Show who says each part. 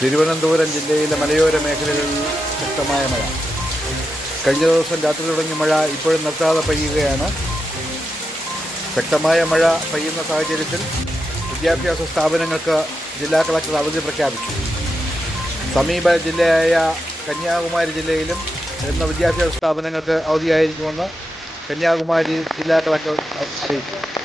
Speaker 1: തിരുവനന്തപുരം ജില്ലയിലെ മലയോര മേഖലകളിൽ ശക്തമായ മഴ. കഴിഞ്ഞ ദിവസം രാത്രി തുടങ്ങിയ മഴ ഇപ്പോഴും നിർത്താതെ പെയ്യുകയാണ്. ശക്തമായ മഴ പെയ്യുന്ന സാഹചര്യത്തിൽ വിദ്യാഭ്യാസ സ്ഥാപനങ്ങൾക്ക് ജില്ലാ കളക്ടർ അവധി പ്രഖ്യാപിച്ചു. സമീപ ജില്ലയായ കന്യാകുമാരി ജില്ലയിലും എന്ന വിദ്യാഭ്യാസ സ്ഥാപനങ്ങൾക്ക് അവധിയായിരിക്കുമെന്ന് കന്യാകുമാരി ജില്ലാ കളക്ടർ അറിയിച്ചു.